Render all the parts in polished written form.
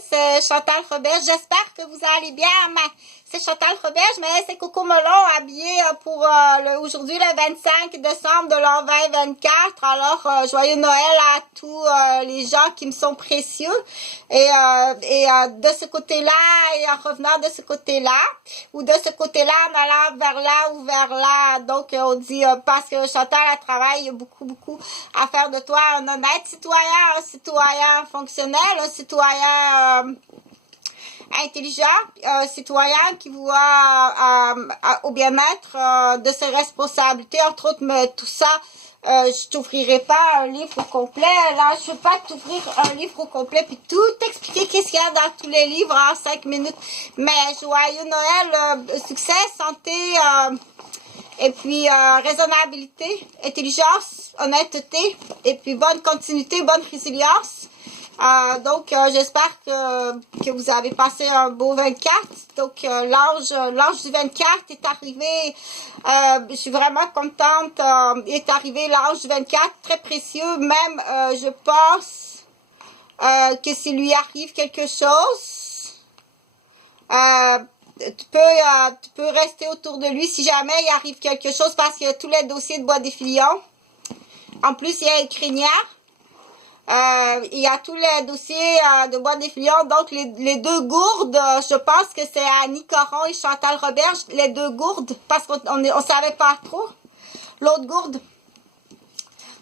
C'est Chantal Roberge. J'espère que vous allez bien. C'est Chantal Roberge, mais c'est Coco Melon habillé pour aujourd'hui le 25 décembre de l'an 2024. Alors, joyeux Noël à tous les gens qui me sont précieux. Et de ce côté-là, et en revenant de ce côté-là, ou de ce côté-là, en allant vers là ou vers là. Donc, on dit, parce que Chantal, elle travaille beaucoup à faire de toi un honnête citoyen, un citoyen fonctionnel, un citoyen intelligent, un citoyen qui voit au bien-être de ses responsabilités, entre autres, mais tout ça, je t'ouvrirai pas un livre au complet. Là, je ne veux pas t'ouvrir un livre au complet puis tout expliquer qu'est-ce qu'il y a dans tous les livres en 5 minutes. Mais joyeux Noël, succès, santé, et puis raisonnabilité, intelligence, honnêteté, et puis bonne continuité, bonne résilience. Donc, j'espère que vous avez passé un beau 24. Donc, l'ange du 24 est arrivé. Je suis vraiment contente. Est arrivé l'ange du 24, très précieux. Même, je pense que s'il lui arrive quelque chose, tu peux rester autour de lui si jamais il arrive quelque chose parce qu'il y a tous les dossiers de bois des filions. En plus, il y a une crinière. Il y a tous les dossiers de bois des filions. Donc, les deux gourdes, je pense que c'est Annie Coron et Chantal Roberge. Les deux gourdes, parce qu'on savait pas trop. L'autre gourde.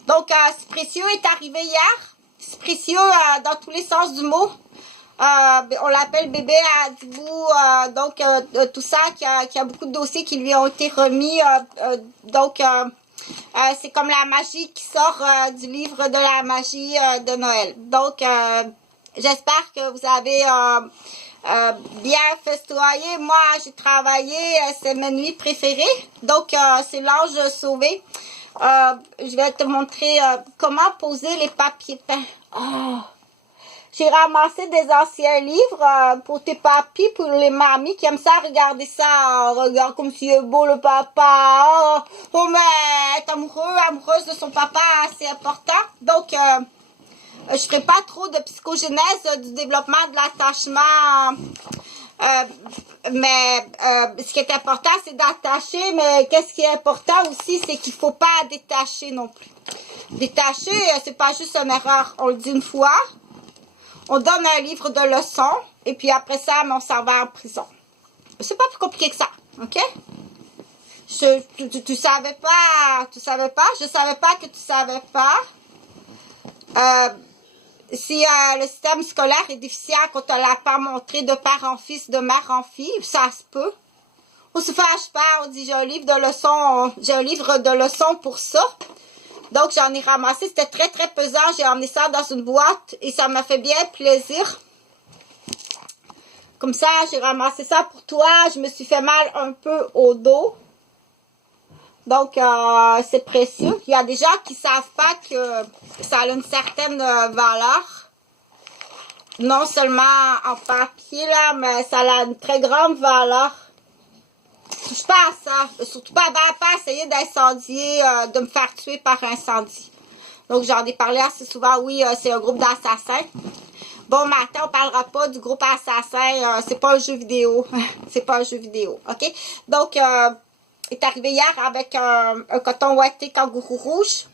Donc, c'est précieux est arrivé hier. C'est précieux dans tous les sens du mot. On l'appelle bébé à Dibou, donc tout ça, qui a beaucoup de dossiers qui lui ont été remis, donc c'est comme la magie qui sort du livre de la magie de Noël. Donc, j'espère que vous avez bien festoyé. Moi, j'ai travaillé, c'est mes nuits préférées, donc c'est l'ange sauvé. Je vais te montrer comment poser les papiers peints. Oh. J'ai ramassé des anciens livres pour tes papis, pour les mamies qui aiment ça, regarder ça. Regarde comme si est beau le papa. Oh mais être amoureuse de son papa, c'est important. Donc, je ferai pas trop de psychogenèse du développement de l'attachement. Mais ce qui est important, c'est d'attacher. Mais qu'est-ce qui est important aussi, c'est qu'il faut pas détacher non plus. Détacher, c'est pas juste une erreur. On le dit une fois. On donne un livre de leçons, et puis après ça, on s'en va en prison. C'est pas plus compliqué que ça, ok? Tu savais pas, je savais pas que tu savais pas. Si le système scolaire est déficient, qu'on te l'a pas montré de père en fils, de mère en fille, ça se peut. On se fâche pas, on dit j'ai un livre de leçons pour ça. Donc, j'en ai ramassé. C'était très pesant. J'ai emmené ça dans une boîte et ça m'a fait bien plaisir. Comme ça, j'ai ramassé ça pour toi. Je me suis fait mal un peu au dos. Donc, c'est précieux. Il y a des gens qui ne savent pas que ça a une certaine valeur. Non seulement en papier, là, mais ça a une très grande valeur. Touche pas à ça. Surtout pas essayer d'incendier, de me faire tuer par incendie. Donc, j'en ai parlé assez souvent. Oui, c'est un groupe d'assassins. Bon matin, on parlera pas du groupe assassin. C'est pas un jeu vidéo. C'est pas un jeu vidéo. OK? Donc, est arrivé hier avec un coton ouaté kangourou rouge.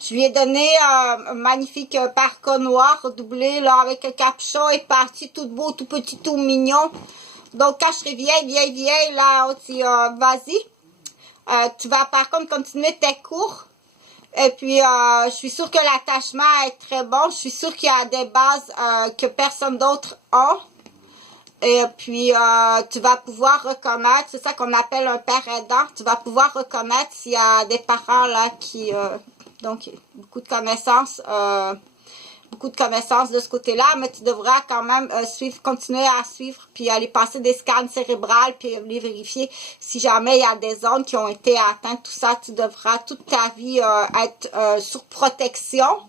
Je lui ai donné un magnifique parka noir doublé là, avec un capuchon. Il est parti tout beau, tout petit, tout mignon. Donc, quand je serai vieille, là, on dit, vas-y. Tu vas par contre continuer tes cours. Et puis, je suis sûre que l'attachement est très bon. Je suis sûre qu'il y a des bases que personne d'autre a. Et puis, tu vas pouvoir reconnaître, c'est ça qu'on appelle un père aidant. Tu vas pouvoir reconnaître s'il y a des parents là qui... donc, beaucoup de connaissances de ce côté-là, mais tu devras quand même continuer à suivre, puis aller passer des scans cérébrales, puis les vérifier si jamais il y a des zones qui ont été atteintes, tout ça, tu devras toute ta vie être sur protection,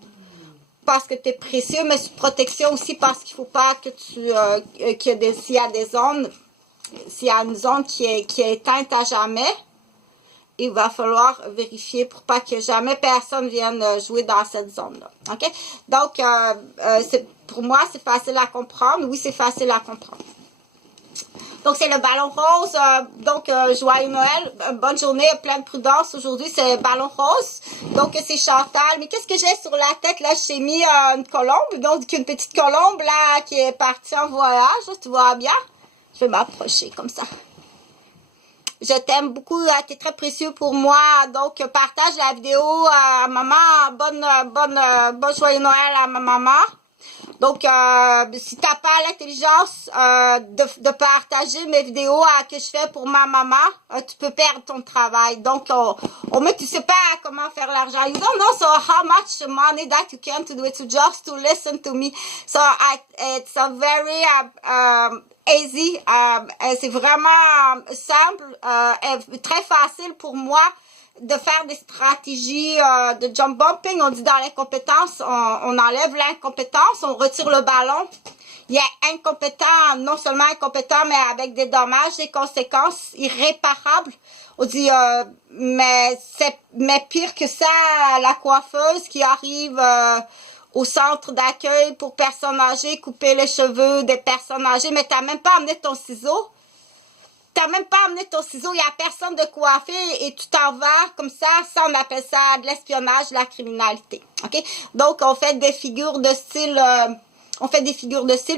parce que tu es précieux, mais sous protection aussi parce qu'il ne faut pas que s'il y a des zones, s'il y a une zone qui est éteinte à jamais, il va falloir vérifier pour pas que jamais personne vienne jouer dans cette zone-là. OK? Donc, pour moi, c'est facile à comprendre. Oui, c'est facile à comprendre. Donc, c'est le ballon rose. Joyeux Noël. Bonne journée, pleine de prudence. Aujourd'hui, c'est ballon rose. Donc, c'est Chantal. Mais qu'est-ce que j'ai sur la tête? Là, j'ai mis une colombe. Donc, une petite colombe, là, qui est partie en voyage. Tu vois bien? Je vais m'approcher comme ça. Je t'aime beaucoup, tu es très précieux pour moi. Donc, partage la vidéo à maman. Bonne joyeux Noël à ma maman. Donc, si tu n'as pas l'intelligence de partager mes vidéos que je fais pour ma maman, tu peux perdre ton travail. Donc, mais tu sais pas comment faire l'argent. You don't know so how much money that you can to do it, to just to listen to me. So, it's a very easy. C'est vraiment simple et très facile pour moi de faire des stratégies de jump bumping. On dit dans l'incompétence, on enlève l'incompétence, on retire le ballon. Il y a incompétent, non seulement incompétent, mais avec des dommages, des conséquences irréparables. On dit, mais pire que ça, la coiffeuse qui arrive au centre d'accueil pour personnes âgées, couper les cheveux des personnes âgées, mais t'as même pas amené ton ciseau. T'as même pas amené ton ciseau, il n'y a personne de coiffer et tu t'en vas comme ça, on appelle ça de l'espionnage, de la criminalité. OK? Donc, on fait des figures de style,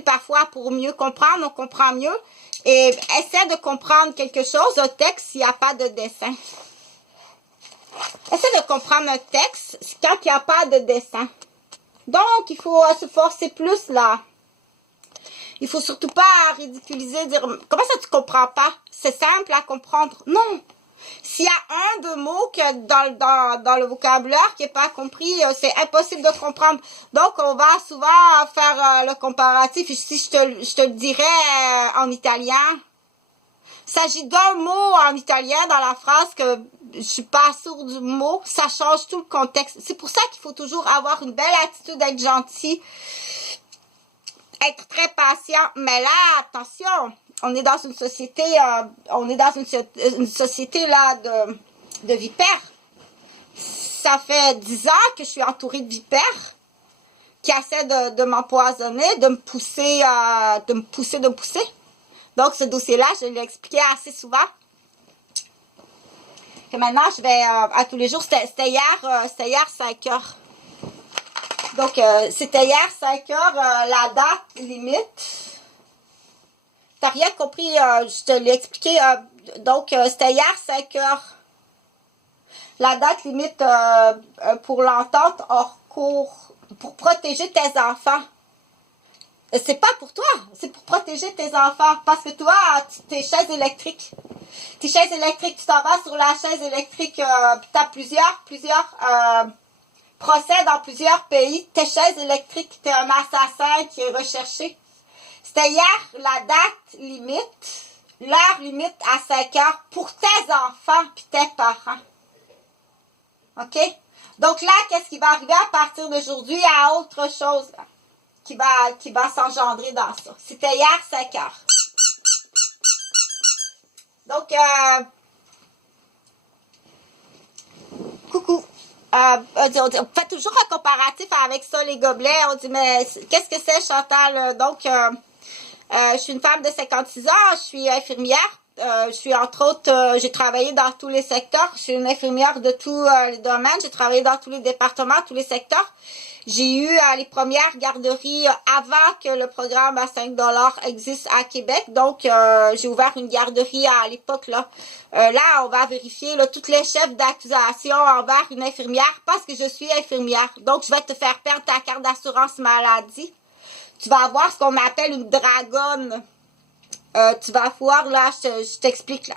parfois pour mieux comprendre, on comprend mieux. Et essaie de comprendre quelque chose, un texte, s'il n'y a pas de dessin. Essaie de comprendre un texte quand il n'y a pas de dessin. Donc, il faut se forcer plus là. Il faut surtout pas ridiculiser, dire « Comment ça tu comprends pas? C'est simple à comprendre. » Non! S'il y a un de mots que dans le vocabulaire qui n'est pas compris, c'est impossible de comprendre. Donc, on va souvent faire le comparatif. Si je te le dirais en italien, il s'agit d'un mot en italien dans la phrase que je suis pas sûre du mot. Ça change tout le contexte. C'est pour ça qu'il faut toujours avoir une belle attitude, être gentil, être très patient, mais là, attention, on est dans une société, une société là de vipères. Ça fait 10 ans que je suis entourée de vipères qui essaient de m'empoisonner, de me pousser. Donc, ce dossier-là, je l'ai expliqué assez souvent. Et maintenant, je vais à tous les jours. C'était hier 5 heures. Donc, c'était hier 5 heures, la date limite. T'as rien compris, je te l'ai expliqué. Donc, c'était hier 5 heures. La date limite pour l'entente hors cours, pour protéger tes enfants. C'est pas pour toi, c'est pour protéger tes enfants. Parce que toi, tes chaises électriques, tu t'en vas sur la chaise électrique, puis t'as plusieurs procès dans plusieurs pays. Tes chaises électriques, t'es un assassin qui est recherché. C'était hier la date limite, l'heure limite à 5 heures pour tes enfants puis tes parents. OK? Donc là, qu'est-ce qui va arriver à partir d'aujourd'hui? Il y a autre chose là, qui va s'engendrer dans ça. C'était hier 5 heures. Donc, coucou. On fait toujours un comparatif avec ça, les gobelets. On dit, mais qu'est-ce que c'est, Chantal? Donc, je suis une femme de 56 ans, je suis infirmière. Je suis entre autres, j'ai travaillé dans tous les secteurs. Je suis une infirmière de tous les domaines. J'ai travaillé dans tous les départements, tous les secteurs. J'ai eu les premières garderies avant que le programme à 5 $ existe à Québec. Donc, j'ai ouvert une garderie à l'époque. Là, on va vérifier là, tous les chefs d'accusation envers une infirmière parce que je suis infirmière. Donc, je vais te faire perdre ta carte d'assurance maladie. Tu vas avoir ce qu'on appelle une dragonne. Tu vas voir, là, je t'explique, là.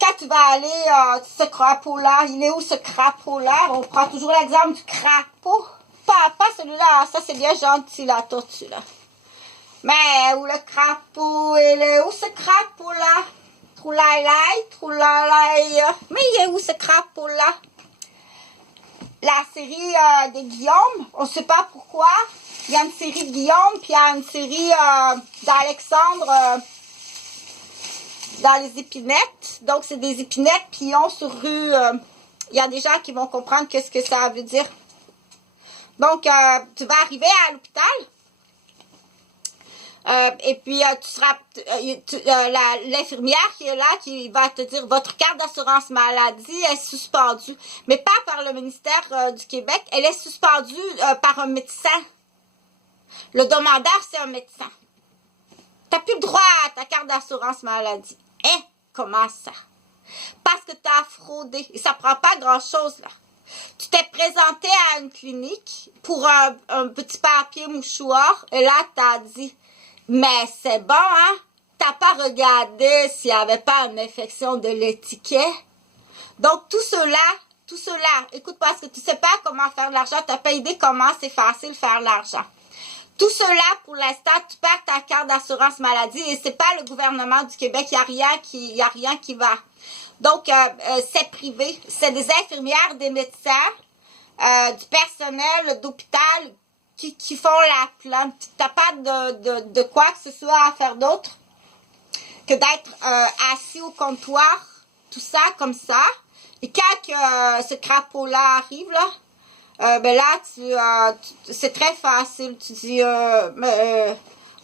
Quand tu vas aller, ce crapaud-là, il est où ce crapaud-là? On prend toujours l'exemple du crapaud. Pas celui-là, ça c'est bien gentil, la tortue, là. Mais où le crapaud, il est où ce crapaud-là? Troulaïlaï. Mais il est où ce crapaud-là? La série des Guillaume, on ne sait pas pourquoi. Il y a une série de Guillaume, puis il y a une série d'Alexandre. dans les épinettes. Donc, c'est des épinettes qui ont sur rue... Il y a des gens qui vont comprendre qu'est-ce que ça veut dire. Donc, tu vas arriver à l'hôpital. Et puis, tu seras l'infirmière qui est là, qui va te dire, votre carte d'assurance maladie est suspendue. Mais pas par le ministère du Québec. Elle est suspendue par un médecin. Le demandeur, c'est un médecin. Tu n'as plus le droit à ta carte d'assurance maladie. Hein? Comment ça? Parce que tu as fraudé. Et ça ne prend pas grand-chose, là. Tu t'es présenté à une clinique pour un petit papier mouchoir. Et là, tu as dit, mais c'est bon, hein? Tu n'as pas regardé s'il n'y avait pas une infection de l'étiquette. Donc, tout cela, écoute, parce que tu ne sais pas comment faire de l'argent. Tu n'as pas idée comment c'est facile de faire de l'argent. Tout cela, pour l'instant, tu perds ta carte d'assurance maladie et c'est pas le gouvernement du Québec, il n'y a rien qui va. Donc, c'est privé, c'est des infirmières, des médecins, du personnel d'hôpital qui font la plainte. Tu n'as pas de quoi que ce soit à faire d'autre que d'être assis au comptoir, tout ça, comme ça. Et quand ce crapaud-là arrive, là, ben là, c'est très facile. Tu dis,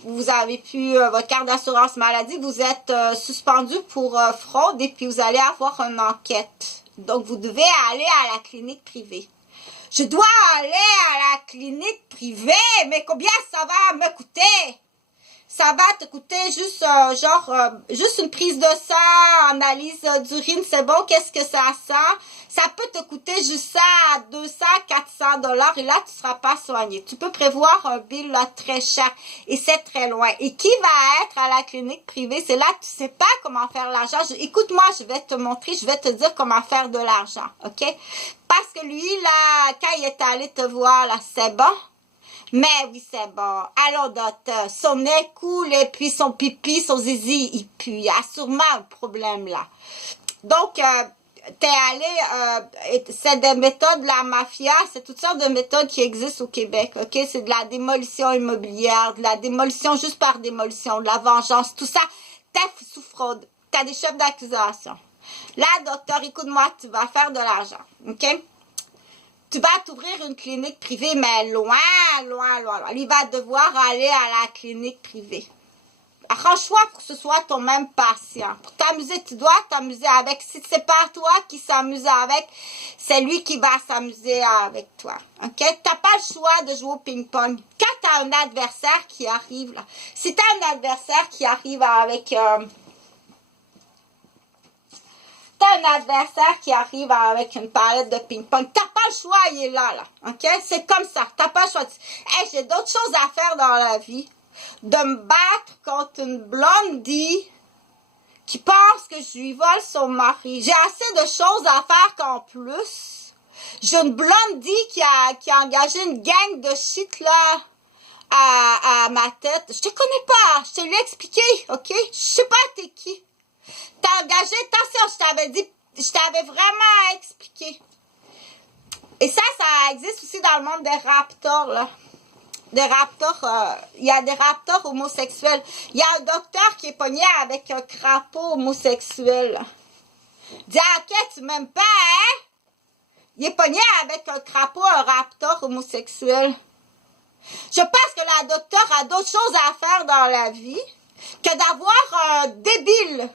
vous avez plus votre carte d'assurance maladie, vous êtes suspendu pour fraude et puis vous allez avoir une enquête. Donc, vous devez aller à la clinique privée. Je dois aller à la clinique privée, mais combien ça va me coûter? Ça va te coûter juste, juste une prise de sang, analyse d'urine, c'est bon, qu'est-ce que ça sent? Ça peut te coûter juste ça à 200, 400 dollars et là, tu ne seras pas soigné. Tu peux prévoir un bill là, très cher et c'est très loin. Et qui va être à la clinique privée? C'est là que tu ne sais pas comment faire l'argent. Écoute-moi, je vais te montrer, je vais te dire comment faire de l'argent, OK? Parce que lui, là, quand il est allé te voir, là, c'est bon? Mais oui, c'est bon. Allons, docteur. Son nez coule et puis son pipi, son zizi, il pue. Il y a sûrement un problème là. Donc, t'es allé, c'est des méthodes de la mafia, c'est toutes sortes de méthodes qui existent au Québec, ok? C'est de la démolition immobilière, de la démolition juste par démolition, de la vengeance, tout ça, t'es sous fraude. T'as des chefs d'accusation. Là, docteur, écoute-moi, tu vas faire de l'argent, ok? Tu vas t'ouvrir une clinique privée, mais loin, loin, loin, loin. Il va devoir aller à la clinique privée. Arrange-toi pour que ce soit ton même patient. Pour t'amuser, tu dois t'amuser avec. Si c'est pas toi qui s'amuse avec, c'est lui qui va s'amuser avec toi. OK? Tu n'as pas le choix de jouer au ping-pong. Quand tu as un adversaire qui arrive, là, si tu as un adversaire qui arrive avec... T'as un adversaire qui arrive avec une palette de ping-pong. T'as pas le choix, il est là, là. OK? C'est comme ça. T'as pas le choix. Hey, j'ai d'autres choses à faire dans la vie. De me battre contre une blondie qui pense que je lui vole son mari. J'ai assez de choses à faire qu'en plus. J'ai une blondie qui a engagé une gang de shit, là, à ma tête. Je te connais pas. Je te l'ai expliqué, OK? Je sais pas t'es qui. T'as engagé ta soeur, je t'avais dit, je t'avais vraiment expliqué. Et ça existe aussi dans le monde des raptors, là. Des raptors, il y a des raptors homosexuels. Il y a un docteur qui est pogné avec un crapaud homosexuel. Dis, ok, tu m'aimes pas, hein? Il est pogné avec un crapaud, un raptor homosexuel. Je pense que la docteur a d'autres choses à faire dans la vie que d'avoir un débile,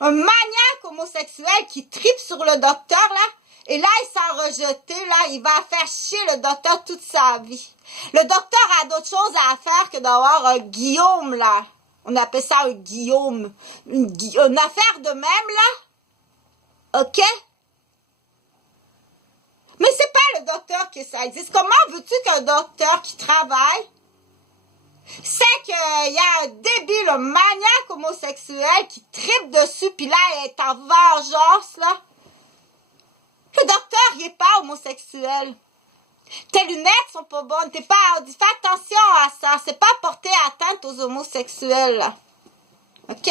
un maniaque homosexuel qui tripe sur le docteur, là, et là, il s'en rejeté, là, il va faire chier le docteur toute sa vie. Le docteur a d'autres choses à faire que d'avoir un Guillaume, là. On appelle ça un Guillaume. Une affaire de même, là. OK? Mais c'est pas le docteur que ça existe. Comment veux-tu qu'un docteur qui travaille c'est qu'il y a un débile, un maniaque homosexuel qui tripe dessus, puis là, il est en vengeance, là. Le docteur, il est pas homosexuel. Tes lunettes sont pas bonnes, t'es pas... Fais attention à ça, c'est pas porter atteinte aux homosexuels, là. OK?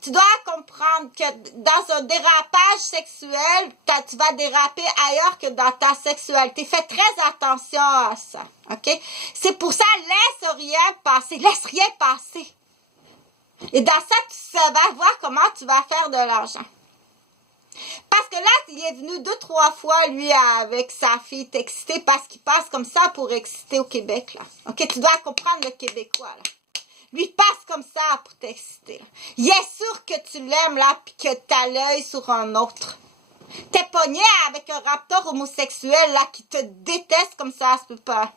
Tu dois comprendre que dans un dérapage sexuel, tu vas déraper ailleurs que dans ta sexualité. Fais très attention à ça. OK? C'est pour ça, laisse rien passer. Laisse rien passer. Et dans ça, tu vas voir comment tu vas faire de l'argent. Parce que là, il est venu 2-3 fois, lui, avec sa fille, t'exciter, parce qu'il passe comme ça pour exciter au Québec, là. OK, tu dois comprendre le Québécois, là. Lui, il passe comme ça pour t'exciter, là. Il est sûr que tu l'aimes, là, puis que t'as l'œil sur un autre. T'es pogné avec un raptor homosexuel, là, qui te déteste comme ça se peut pas.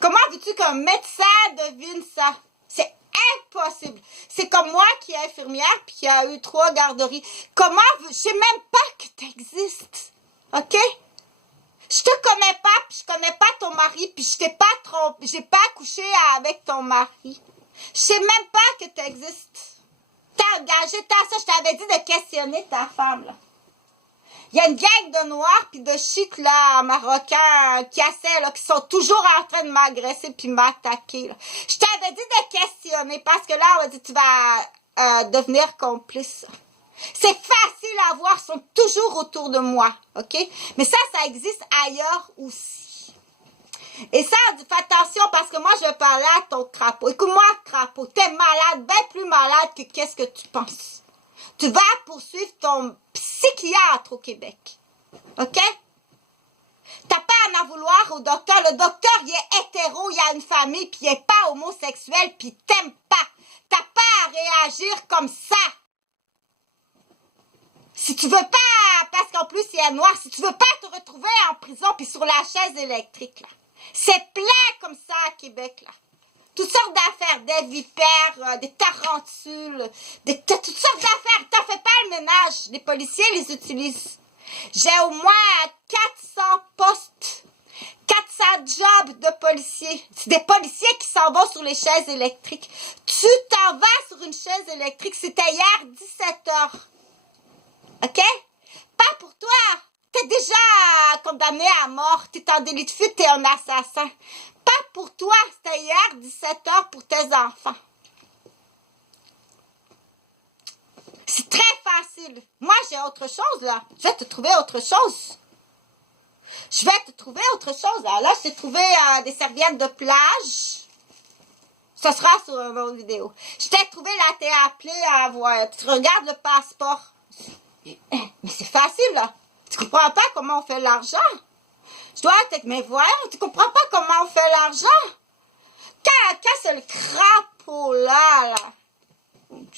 Comment veux-tu qu'un médecin devine ça? C'est impossible. C'est comme moi qui est infirmière puis qui a eu 3 garderies. Comment je sais même pas que tu existes. OK? Je te connais pas, puis je connais pas ton mari, puis je t'ai pas trompé, j'ai pas couché avec ton mari. Je sais même pas que tu existes. T'as engagé ça, je t'avais dit de questionner ta femme, là. Il y a une gang de noirs puis de chics, là, marocains, qui sont toujours en train de m'agresser puis m'attaquer, là. Je t'avais dit de questionner parce que là, on va dire, tu vas devenir complice. C'est facile à voir, ils sont toujours autour de moi, OK? Mais ça existe ailleurs aussi. Et ça, fais attention parce que moi, je vais parler à ton crapaud. Écoute-moi, crapaud, t'es malade, bien plus malade que qu'est-ce que tu penses. Tu vas poursuivre ton psychiatre au Québec. OK? T'as pas à en vouloir au docteur. Le docteur, il est hétéro, il a une famille, puis il est pas homosexuel, puis il t'aime pas. T'as pas à réagir comme ça. Si tu veux pas, parce qu'en plus il est noir, si tu veux pas te retrouver en prison puis sur la chaise électrique, là. C'est plein comme ça à Québec, là. Toutes sortes d'affaires, des vipères, des tarentules, toutes sortes d'affaires. T'en fais pas le ménage. Les policiers les utilisent. J'ai au moins 400 postes, 400 jobs de policiers. C'est des policiers qui s'en vont sur les chaises électriques. Tu t'en vas sur une chaise électrique. C'était hier 17h. OK? Pas pour toi. T'es déjà condamné à mort. T'es en délit de fuite, t'es un assassin. Pas pour toi. C'était hier 17h pour tes enfants. C'est très facile. Moi, j'ai autre chose, là. Je vais te trouver autre chose. Je vais te trouver autre chose. Là, je t'ai trouvé des serviettes de plage. Ce sera sur une autre vidéo. Je t'ai trouvé, là, t'es appelé à voir. Tu regardes le passeport. Mais c'est facile, là. Tu comprends pas comment on fait l'argent? Je dois être... Mais voyons, tu comprends pas comment on fait l'argent? Quand c'est le crapaud, là,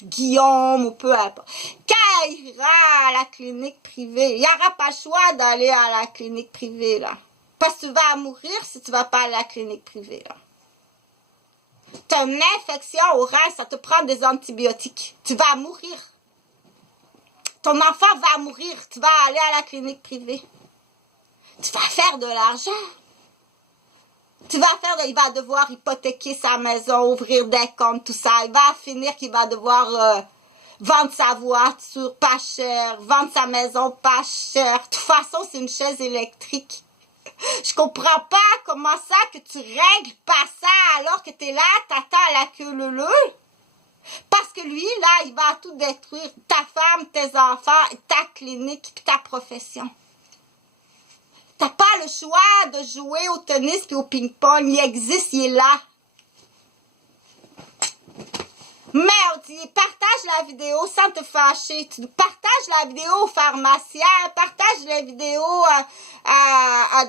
Guillaume ou peu importe. Quand il ira à la clinique privée, il n'y aura pas le choix d'aller à la clinique privée, là. Parce que tu vas mourir si tu vas pas à la clinique privée, là. Tu as une infection au rein, ça te prend des antibiotiques. Tu vas mourir. Ton enfant va mourir. Tu vas aller à la clinique privée. Tu vas faire de l'argent. Il va devoir hypothéquer sa maison, ouvrir des comptes, tout ça. Il va finir qu'il va devoir vendre sa voiture pas cher, vendre sa maison pas cher. De toute façon, c'est une chaise électrique. Je comprends pas comment ça que tu règles pas ça alors que t'es là, t'attends à la queue leu. Parce que lui, là, il va tout détruire. Ta femme, tes enfants, ta clinique, puis ta profession. T'as pas le choix de jouer au tennis puis au ping-pong. Il existe, il est là. Merde, partage la vidéo sans te fâcher. Tu partages la vidéo au pharmacien, partage la vidéo à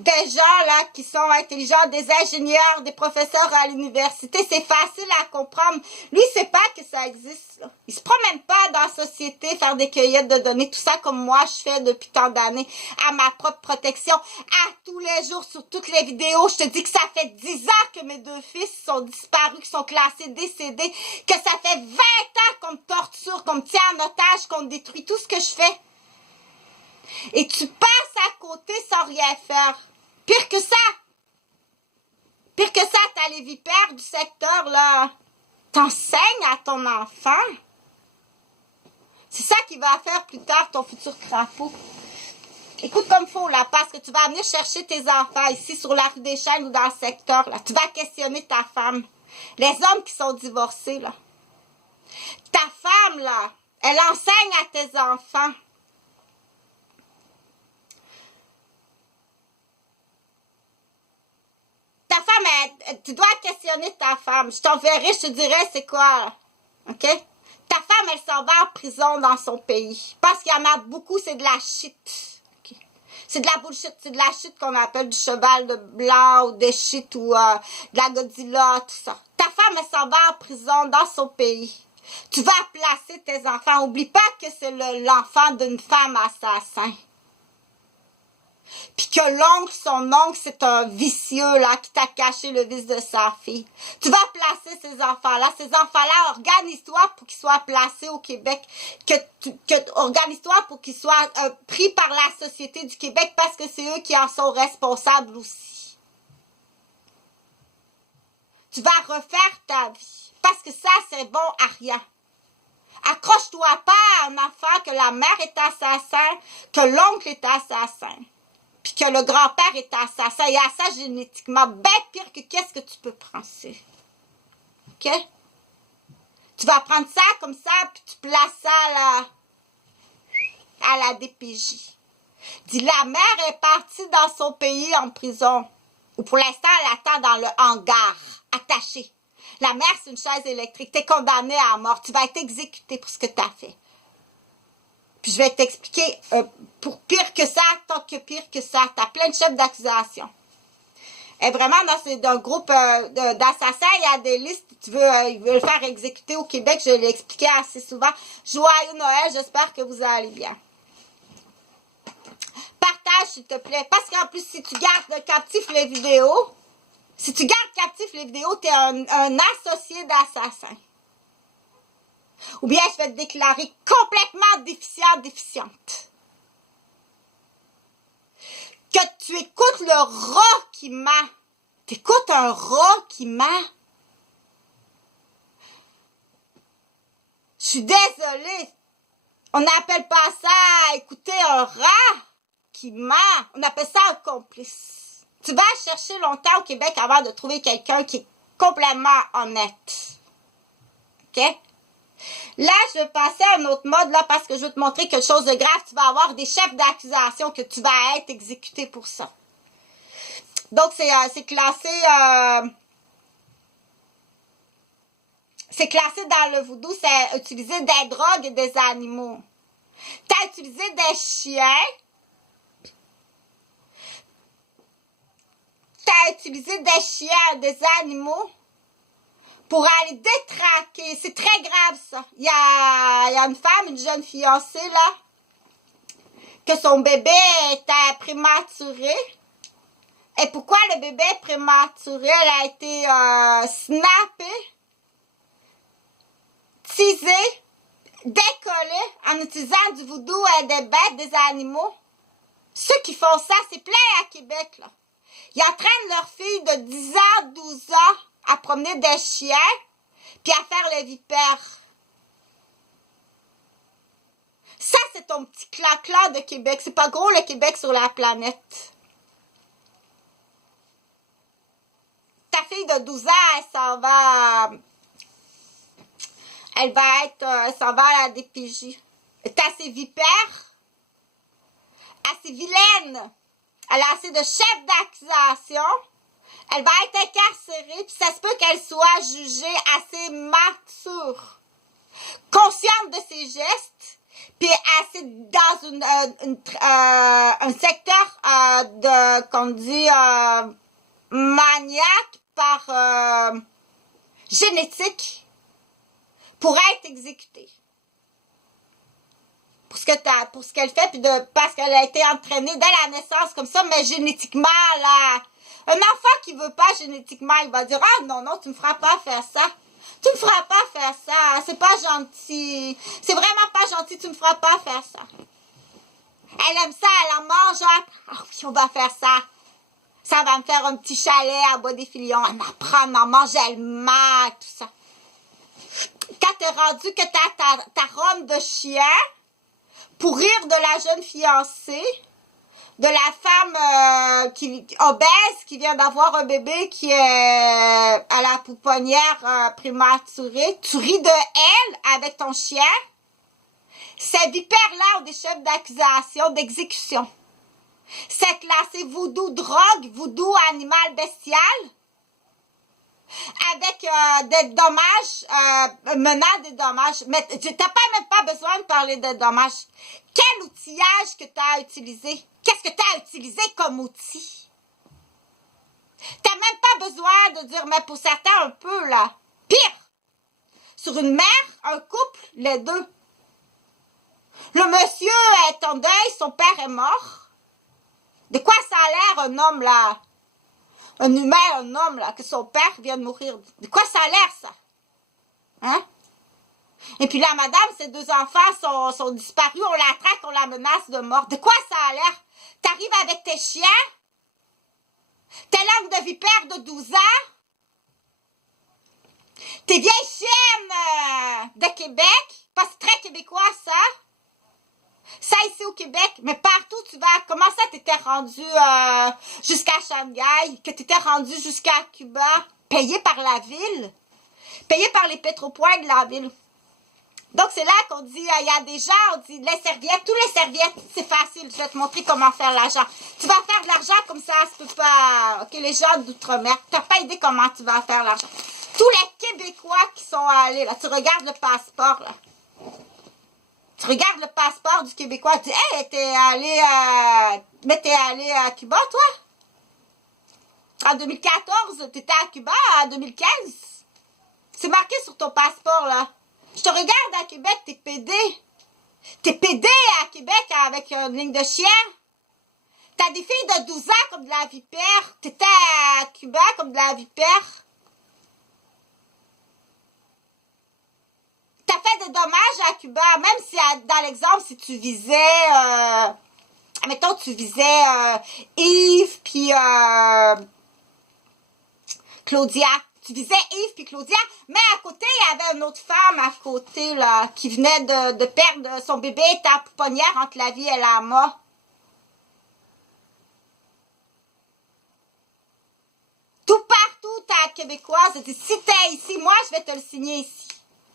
des gens là qui sont intelligents, des ingénieurs, des professeurs à l'université. C'est facile à comprendre. Lui, il sait pas que ça existe. Là. Il se promène pas dans la société, faire des cueillettes de données, tout ça comme moi je fais depuis tant d'années, à ma propre protection, à tous les jours sur toutes les vidéos. Je te dis que ça fait 10 ans que mes 2 fils sont disparus, qui sont classés décédés, que ça fait 20 ans qu'on me torture, qu'on me tient en otage, qu'on me détruit tout ce que je fais. Et tu passes à côté sans rien faire. Pire que ça. Pire que ça, t'as les vipères du secteur, là. T'enseignes à ton enfant. C'est ça qui va faire plus tard ton futur crapaud. Écoute comme faut, là, parce que tu vas venir chercher tes enfants ici sur la rue des Chênes ou dans le secteur, là. Tu vas questionner ta femme. Les hommes qui sont divorcés, là. Ta femme, là, elle enseigne à tes enfants. Ta femme, tu dois questionner ta femme. Je t'enverrai, je te dirai c'est quoi. OK? Ta femme, elle s'en va en prison dans son pays. Parce qu'il y en a beaucoup, c'est de la shit. Okay? C'est de la bullshit. C'est de la shit qu'on appelle du cheval de blanc ou des shit ou de la Godzilla, tout ça. Ta femme, elle s'en va en prison dans son pays. Tu vas placer tes enfants. Oublie pas que c'est l'enfant d'une femme assassin. Puis que l'oncle, son oncle, c'est un vicieux, là, qui t'a caché le vice de sa fille. Tu vas placer ces enfants-là. Ces enfants-là, organise-toi pour qu'ils soient placés au Québec. Organise-toi pour qu'ils soient pris par la société du Québec parce que c'est eux qui en sont responsables aussi. Tu vas refaire ta vie. Parce que ça, c'est bon à rien. Accroche-toi pas à un enfant que la mère est assassin, que l'oncle est assassin. Puis que le grand-père est assassin. Il y a ça génétiquement. Ben pire que qu'est-ce que tu peux penser. OK? Tu vas prendre ça comme ça, puis tu places ça à la DPJ. Dis, la mère est partie dans son pays en prison. Ou pour l'instant, elle attend dans le hangar, attachée. La mère, c'est une chaise électrique. Tu es condamné à mort. Tu vas être exécuté pour ce que tu as fait. Puis je vais t'expliquer, pour pire que ça, tant que pire que ça, tu as plein de chefs d'accusation. Et vraiment, dans un groupe d'assassins, il y a des listes, ils veulent le faire exécuter au Québec, je l'ai expliqué assez souvent. Joyeux Noël, j'espère que vous allez bien. Partage, s'il te plaît, parce qu'en plus, si tu gardes captif les vidéos, tu es un associé d'assassin. Ou bien je vais te déclarer complètement déficiente. Que tu écoutes le rat qui ment. Tu écoutes un rat qui ment. Je suis désolée. On n'appelle pas ça écouter un rat qui ment. On appelle ça un complice. Tu vas chercher longtemps au Québec avant de trouver quelqu'un qui est complètement honnête. OK? Là, je vais passer à un autre mode, là, parce que je veux te montrer quelque chose de grave. Tu vas avoir des chefs d'accusation que tu vas être exécuté pour ça. Donc, c'est classé... c'est classé dans le voodoo, c'est utiliser des drogues et des animaux. Tu as utilisé des chiens. Tu as utilisé des chiens, des animaux. Pour aller détraquer. C'est très grave, ça. Il y a une femme, une jeune fiancée, là, que son bébé était prématuré. Et pourquoi le bébé est prématuré? Elle a été snappée, teasée, décollée en utilisant du voodoo et des bêtes, des animaux. Ceux qui font ça, c'est plein à Québec, là. Ils entraînent leurs filles de 10 ans, 12 ans à promener des chiens, puis à faire les vipères. Ça, c'est ton petit clac-clac de Québec. C'est pas gros, le Québec sur la planète. Ta fille de 12 ans, elle s'en va à la DPJ. T'as ses vipères, assez vilaine. Elle a assez de chefs d'accusation. Elle va être incarcérée, puis ça se peut qu'elle soit jugée assez mature, consciente de ses gestes, puis assez dans un secteur qu'on dit maniaque par génétique pour être exécutée. Pour ce qu'elle fait, puis parce qu'elle a été entraînée dès la naissance comme ça, mais génétiquement, là... Un enfant qui veut pas génétiquement, il va dire « Ah non, tu me feras pas faire ça. Tu me feras pas faire ça. C'est pas gentil. C'est vraiment pas gentil. Tu me feras pas faire ça. » Elle aime ça, elle en mange. « Ah oui, on va faire ça. Ça va me faire un petit chalet à Bois-des-Filions. Elle m'apprend, elle m'en mange, elle mange, tout ça. » Quand t'es rendu que t'as ta ronde de chien pour rire de la jeune fiancée, de la femme obèse qui vient d'avoir un bébé qui est à la pouponnière prématurée. Tu ris de elle avec ton chien. Ces vipères-là ont des chefs d'accusation, d'exécution. C'est classé voodoo drogue, voodoo animal bestial. avec des dommages, menant des dommages. Mais tu n'as même pas besoin de parler de dommages. Quel outillage que tu as utilisé? Qu'est-ce que tu as utilisé comme outil? Tu n'as même pas besoin de dire, mais pour certains, un peu, là. Pire! Sur une mère, un couple, les deux. Le monsieur est en deuil, son père est mort. De quoi ça a l'air, un homme, là? Un humain, un homme, là, que son père vient de mourir. De quoi ça a l'air, ça? Hein? Et puis là, madame, ses deux enfants sont disparus, on la traque, on la menace de mort. De quoi ça a l'air? T'arrives avec tes chiens? Tes langues de vipère de 12 ans? Tes vieilles chiennes de Québec? Pas très québécois, ça? Ça ici au Québec, mais partout tu vas. Comment ça t'étais rendu jusqu'à Shanghai, que t'étais rendu jusqu'à Cuba, payé par la ville, payé par les pétropoints de la ville. Donc c'est là qu'on dit, il y a des gens, on dit les serviettes, tous les serviettes, c'est facile, je vais te montrer comment faire l'argent. Tu vas faire de l'argent comme ça se peut pas, ok, les gens d'outre-mer, t'as pas idée comment tu vas faire l'argent. Tous les Québécois qui sont allés, là, tu regardes le passeport, là. Tu regardes le passeport du Québécois, tu dis, hey, mais t'es allé à Cuba, toi? En 2014, t'étais à Cuba en 2015. C'est marqué sur ton passeport, là. Je te regarde à Québec, t'es pédé. T'es pédé à Québec avec une ligne de chien. T'as des filles de 12 ans comme de la vipère. T'étais à Cuba comme de la vipère. T'as fait des dommages à Cuba, même si dans l'exemple, si tu visais, admettons, tu visais Yves puis Claudia. Tu visais Yves puis Claudia, mais à côté, il y avait une autre femme à côté, là, qui venait de perdre son bébé, était à pouponnière entre la vie et la mort. Tout partout, t'as québécoise. Si t'es ici, moi, je vais te le signer ici.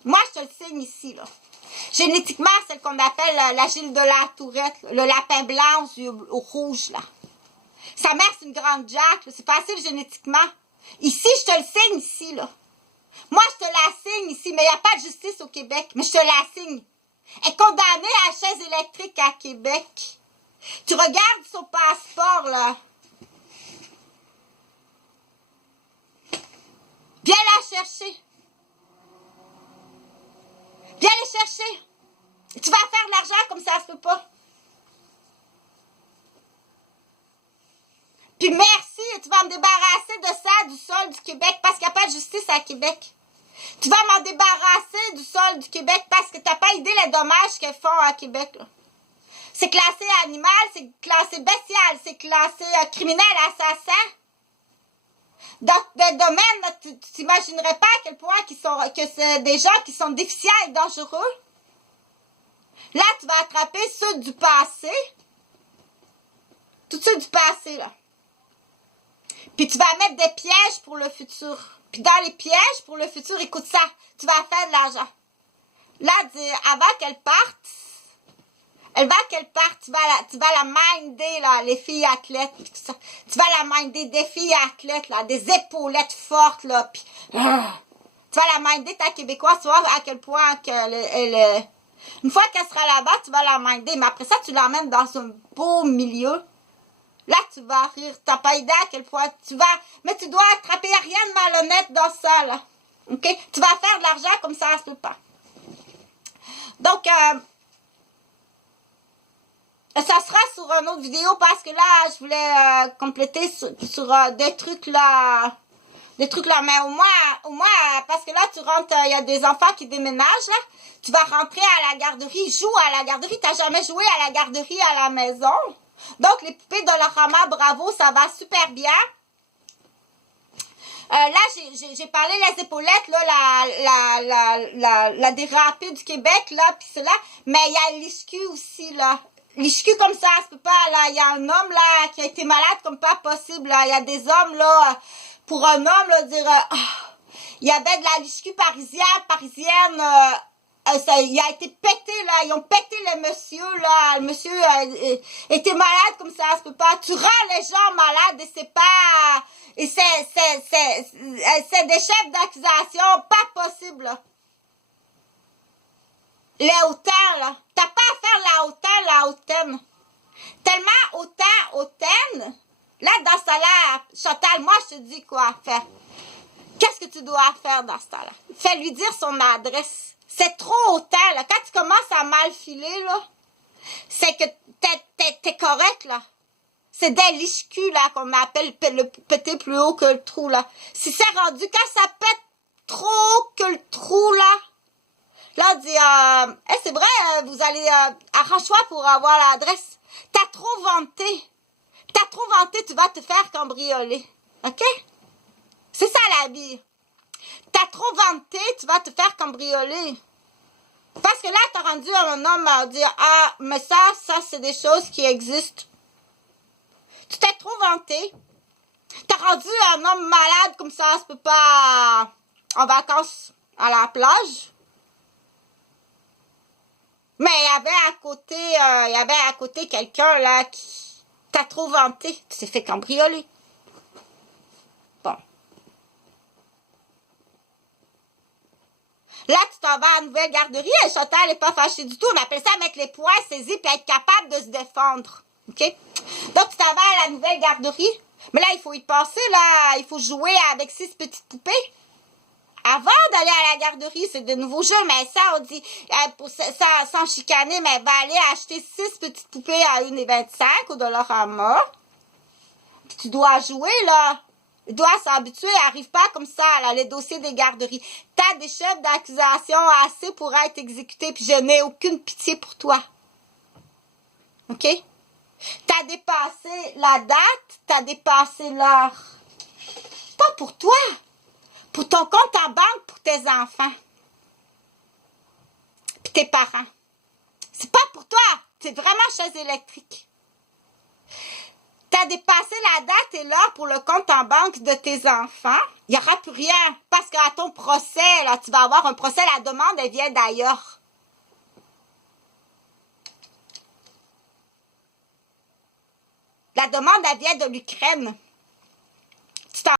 Moi, je te le signe ici, là. Génétiquement, c'est ce qu'on appelle la Gilles de la Tourette, le lapin blanc au rouge, là. Sa mère, c'est une grande Jack, c'est facile génétiquement. Ici, je te le signe ici, là. Moi, je te la signe ici, mais il n'y a pas de justice au Québec, mais je te la signe. Elle est condamnée à la chaise électrique à Québec. Tu regardes son passeport, là. Viens la chercher. Viens les chercher. Tu vas faire de l'argent comme ça se peut pas. Puis merci, tu vas me débarrasser de ça, du sol du Québec, parce qu'il n'y a pas de justice à Québec. Tu vas m'en débarrasser du sol du Québec parce que tu n'as pas idée les dommages qu'elles font à Québec. C'est classé animal, c'est classé bestial, c'est classé criminel, assassin. Dans des domaines, tu t'imaginerais pas à quel point que c'est des gens qui sont déficients et dangereux. Là, tu vas attraper ceux du passé. Tous ceux du passé, là. Puis tu vas mettre des pièges pour le futur. Puis dans les pièges pour le futur, écoute ça, tu vas faire de l'argent. Là, avant qu'elle parte, tu vas la minder, là, les filles athlètes, tout ça. Tu vas la minder des filles athlètes, là, des épaulettes fortes, là, puis, tu vas la minder, ta Québécoise, tu vois à quel point une fois qu'elle sera là-bas, tu vas la minder, mais après ça, tu l'emmènes dans un beau milieu. Là, tu vas rire, t'as pas idée à quel point mais tu dois attraper rien de malhonnête dans ça, là. OK? Tu vas faire de l'argent comme ça se peut pas. Donc, ça sera sur une autre vidéo parce que là, je voulais compléter sur des trucs là. Des trucs là, mais au moins, parce que là, tu rentres, il y a des enfants qui déménagent, là. Tu vas rentrer à la garderie, joue à la garderie. T'as jamais joué à la garderie à la maison. Donc, les poupées Dollarama, bravo, ça va super bien. Là, j'ai parlé les épaulettes, là, la dérapée du Québec, là, puis cela. Mais il y a l'ISQ aussi, là. L'ISQ comme ça se peut pas, là. Il y a un homme, là, qui a été malade comme pas possible, là. Il y a des hommes, là, pour un homme, là, dire, il y avait de la l'ISQ parisienne, il a été pété, là. Ils ont pété le monsieur, là. Le monsieur était malade comme ça se peut pas. Tu rends les gens malades et c'est pas... Et c'est des chefs d'accusation, pas possible, là. Les hautains, là. T'as pas à faire la hautaine. Tellement hautaine. Là, dans ce temps-là, Chantal, moi, je te dis quoi faire. Qu'est-ce que tu dois faire dans ce temps-là? Fais-lui dire son adresse. C'est trop hautain, là. Quand tu commences à mal filer, là, c'est que t'es correct, là. C'est des liches-culs, là, qu'on appelle le péter plus haut que le trou, là. Si c'est rendu, quand ça pète trop haut que le trou, là, on dit, c'est vrai, vous allez, arrange-toi pour avoir l'adresse. T'as trop vanté. Tu vas te faire cambrioler. OK? C'est ça la vie. T'as trop vanté, tu vas te faire cambrioler. Parce que là, t'as rendu un homme à dire, ah, mais ça, c'est des choses qui existent. Tu t'es trop vanté. T'as rendu un homme malade comme ça se peut pas en vacances à la plage. Mais il y avait à côté quelqu'un, là, qui t'a trop vanté. Tu t'es fait cambrioler. Bon. Là, tu t'en vas à la nouvelle garderie et Chantal n'est pas fâchée du tout. On appelle ça mettre les poings saisis et être capable de se défendre. OK? Donc, tu t'en vas à la nouvelle garderie. Mais là, il faut y passer, là. Il faut jouer avec 6 petites poupées. Avant d'aller à la garderie, c'est de nouveaux jeux, mais ça, on dit, pour ça, sans chicaner, mais elle va aller acheter 6 petites poupées à 1,25 au Dollarama. Puis tu dois jouer, là. Il doit s'habituer, elle n'arrive pas comme ça, là, les dossiers des garderies. T'as des chefs d'accusation assez pour être exécutés, puis je n'ai aucune pitié pour toi. OK? T'as dépassé la date, t'as dépassé l'heure. Pas pour toi. Pour ton compte en banque, pour tes enfants. Puis tes parents. C'est pas pour toi. C'est vraiment chaise électrique. T'as dépassé la date et l'heure pour le compte en banque de tes enfants. Il n'y aura plus rien. Parce qu'à ton procès, là, tu vas avoir un procès, la demande, elle vient d'ailleurs. La demande, elle vient de l'Ukraine.